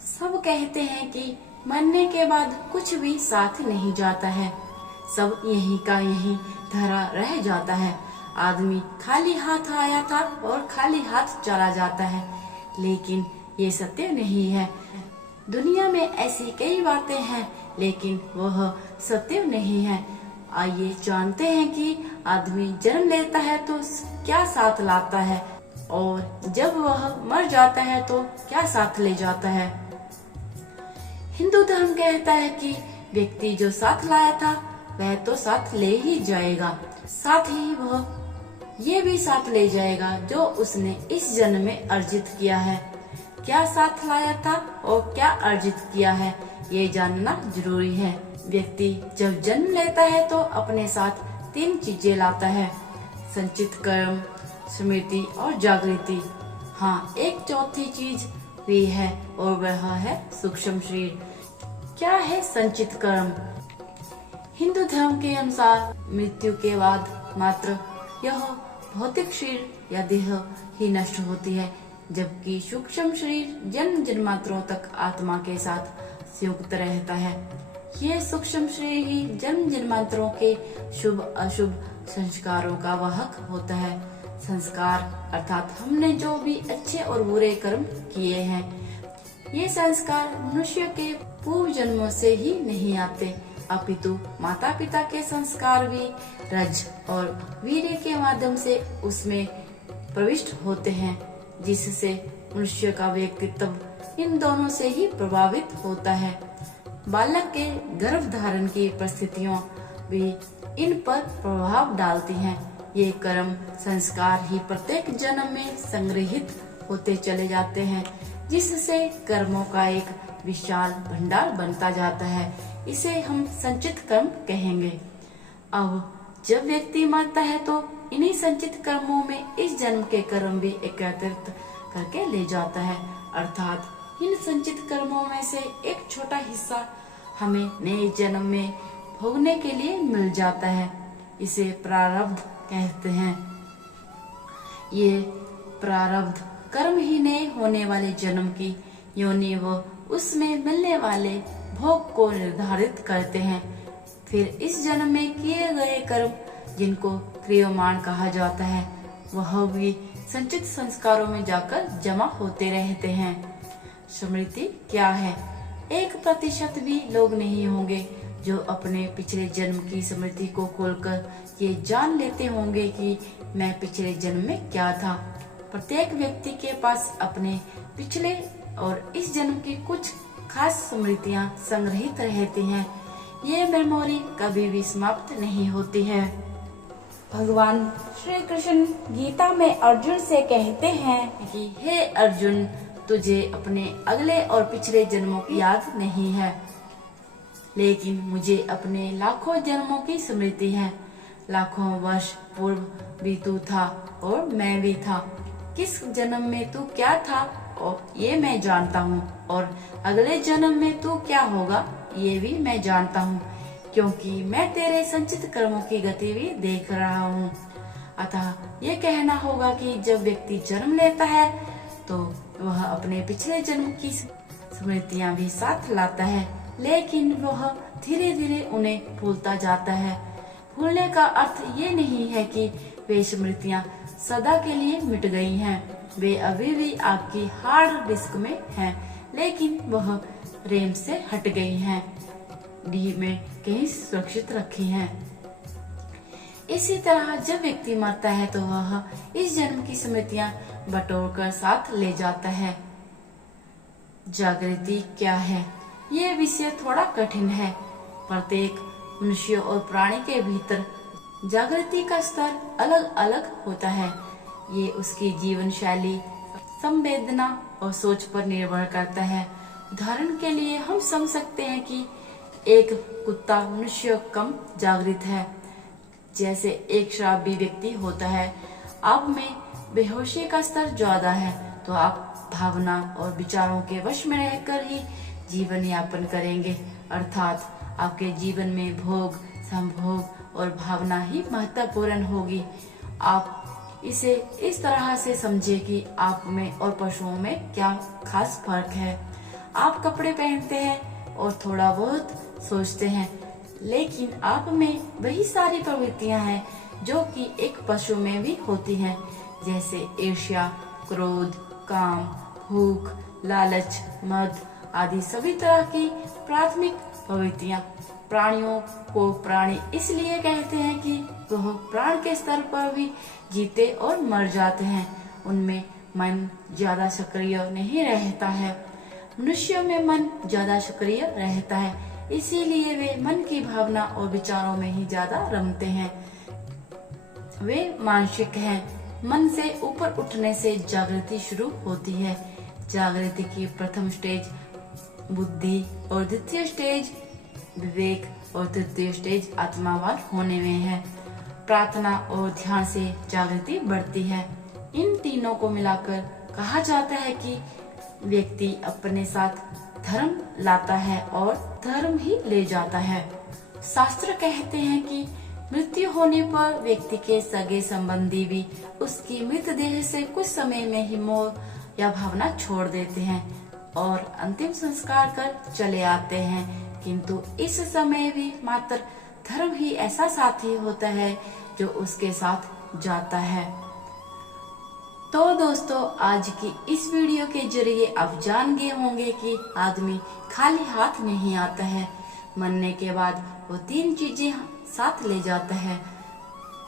सब कहते हैं कि मरने के बाद कुछ भी साथ नहीं जाता है, सब यहीं का यहीं धरा रह जाता है। आदमी खाली हाथ आया था और खाली हाथ चला जाता है, लेकिन ये सत्य नहीं है। दुनिया में ऐसी कई बातें हैं, लेकिन वह सत्य नहीं है। आइए जानते हैं कि आदमी जन्म लेता है तो क्या साथ लाता है, और जब वह मर जाता है तो क्या साथ ले जाता है। हिंदू धर्म कहता है कि व्यक्ति जो साथ लाया था वह तो साथ ले ही जाएगा, साथ ही वह ये भी साथ ले जाएगा जो उसने इस जन्म में अर्जित किया है। क्या साथ लाया था और क्या अर्जित किया है, ये जानना जरूरी है। व्यक्ति जब जन्म लेता है तो अपने साथ 3 चीजें लाता है: संचित कर्म, स्मृति और जागृति। हाँ, एक चौथी चीज भी है और वह है सूक्ष्म शरीर। क्या है संचित कर्म? हिंदू धर्म के अनुसार मृत्यु के बाद मात्र यह भौतिक शरीर या देह ही नष्ट होती है, जबकि सूक्ष्म शरीर जन्म जन्मांतरों तक आत्मा के साथ संयुक्त रहता है। ये सूक्ष्म शरीर ही जन्म जन्मांतरों के शुभ अशुभ संस्कारों का वाहक होता है। संस्कार अर्थात हमने जो भी अच्छे और बुरे कर्म किए हैं, ये संस्कार मनुष्य के पूर्व जन्मों से ही नहीं आते, अपितु माता पिता के संस्कार भी रज और वीर्य के माध्यम से उसमें प्रविष्ट होते हैं, जिससे मनुष्य का व्यक्तित्व इन दोनों से ही प्रभावित होता है। बालक के गर्भ धारण की परिस्थितियों भी इन पर प्रभाव डालती हैं। ये कर्म संस्कार ही प्रत्येक जन्म में संग्रहित होते चले जाते हैं, जिससे कर्मों का एक विशाल भंडार बनता जाता है। इसे हम संचित कर्म कहेंगे। अब जब व्यक्ति मरता है तो इन्हीं संचित कर्मों में इस जन्म के कर्म भी एकत्रित करके ले जाता है, अर्थात इन संचित कर्मों में से एक छोटा हिस्सा हमें नए जन्म में भोगने के लिए मिल जाता है। इसे प्रारब्ध कहते हैं। ये प्रारब्ध कर्म ही नए होने वाले जन्म की योनि व उसमें मिलने वाले भोग को निर्धारित करते हैं। फिर इस जन्म में किए गए कर्म, जिनको क्रियमाण कहा जाता है, वह भी संचित संस्कारों में जाकर जमा होते रहते हैं। स्मृति क्या है? 1% भी लोग नहीं होंगे जो अपने पिछले जन्म की स्मृति को खोलकर ये जान लेते होंगे कि मैं पिछले जन्म में क्या था। प्रत्येक व्यक्ति के पास अपने पिछले और इस जन्म की कुछ खास स्मृतियाँ संग्रहित रहती हैं। ये मेमोरी कभी भी समाप्त नहीं होती है। भगवान श्री कृष्ण गीता में अर्जुन से कहते हैं कि हे अर्जुन, तुझे अपने अगले और पिछले जन्मों की याद नहीं है, लेकिन मुझे अपने लाखों जन्मों की स्मृति है। लाखों वर्ष पूर्व भी तू था और मैं भी था। किस जन्म में तू क्या था और ये मैं जानता हूँ, और अगले जन्म में तू क्या होगा ये भी मैं जानता हूँ, क्योंकि मैं तेरे संचित कर्मों की गति भी देख रहा हूँ। अतः ये कहना होगा कि जब व्यक्ति जन्म लेता है तो वह अपने पिछले जन्म की स्मृतियाँ भी साथ लाता है, लेकिन वह धीरे धीरे उन्हें भूलता जाता है। भूलने का अर्थ ये नहीं है कि वे स्मृतियाँ सदा के लिए मिट गई हैं। वे अभी भी आपकी हार्ड डिस्क में हैं, लेकिन वह रैम से हट गई हैं, डी में कहीं सुरक्षित रखी हैं। इसी तरह जब व्यक्ति मरता है तो वह इस जन्म की स्मृतियाँ बटोरकर साथ ले जाता है। जागृति क्या है? ये विषय थोड़ा कठिन है। प्रत्येक मनुष्य और प्राणी के भीतर जागृति का स्तर अलग अलग होता है। ये उसकी जीवन शैली, संवेदना और सोच पर निर्भर करता है। उदाहरण के लिए हम समझ सकते हैं कि एक कुत्ता मनुष्य कम जागृत है। जैसे एक शराबी व्यक्ति होता है, आप में बेहोशी का स्तर ज्यादा है, तो आप भावना और विचारों के वश में रहकर ही जीवन यापन करेंगे, अर्थात आपके जीवन में भोग, संभोग और भावना ही महत्वपूर्ण होगी। आप इसे इस तरह से समझे कि आप में और पशुओं में क्या खास फर्क है। आप कपड़े पहनते हैं और थोड़ा बहुत सोचते हैं, लेकिन आप में वही सारी प्रवृत्तियां हैं जो कि एक पशु में भी होती हैं, जैसे ईर्ष्या, क्रोध, काम, भूख, लालच, मद आदि सभी तरह की प्राथमिक प्रवृत्तियां। प्राणियों को प्राणी इसलिए कहते हैं कि वह प्राण के स्तर पर भी जीते और मर जाते हैं। उनमें मन ज्यादा सक्रिय नहीं रहता है। मनुष्यों में मन ज्यादा सक्रिय रहता है, इसीलिए वे मन की भावना और विचारों में ही ज्यादा रमते हैं। वे मानसिक हैं। मन से ऊपर उठने से जागृति शुरू होती है। जागृति की प्रथम स्टेज बुद्धि और द्वितीय स्टेज विवेक और तृतीय स्टेज आत्मावान होने में है। प्रार्थना और ध्यान से जागृति बढ़ती है। इन तीनों को मिलाकर कहा जाता है कि व्यक्ति अपने साथ धर्म लाता है और धर्म ही ले जाता है। शास्त्र कहते हैं कि मृत्यु होने पर व्यक्ति के सगे संबंधी भी उसकी मृतदेह से कुछ समय में ही मोह या भावना छोड़ देते हैं और अंतिम संस्कार कर चले आते हैं, किंतु इस समय भी मात्र धर्म ही ऐसा साथी होता है जो उसके साथ जाता है। तो दोस्तों, आज की इस वीडियो के जरिए आप जान गए होंगे कि आदमी खाली हाथ नहीं आता है। मरने के बाद वो 3 चीजें साथ ले जाता है।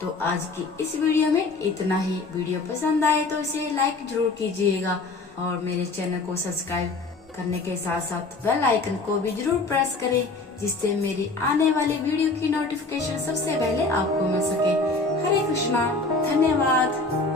तो आज की इस वीडियो में इतना ही। वीडियो पसंद आए तो इसे लाइक जरूर कीजिएगा और मेरे चैनल को सब्सक्राइब करने के साथ साथ बेल आइकन को भी जरूर प्रेस करें, जिससे मेरी आने वाली वीडियो की नोटिफिकेशन सबसे पहले आपको मिल सके। हरे कृष्णा, धन्यवाद।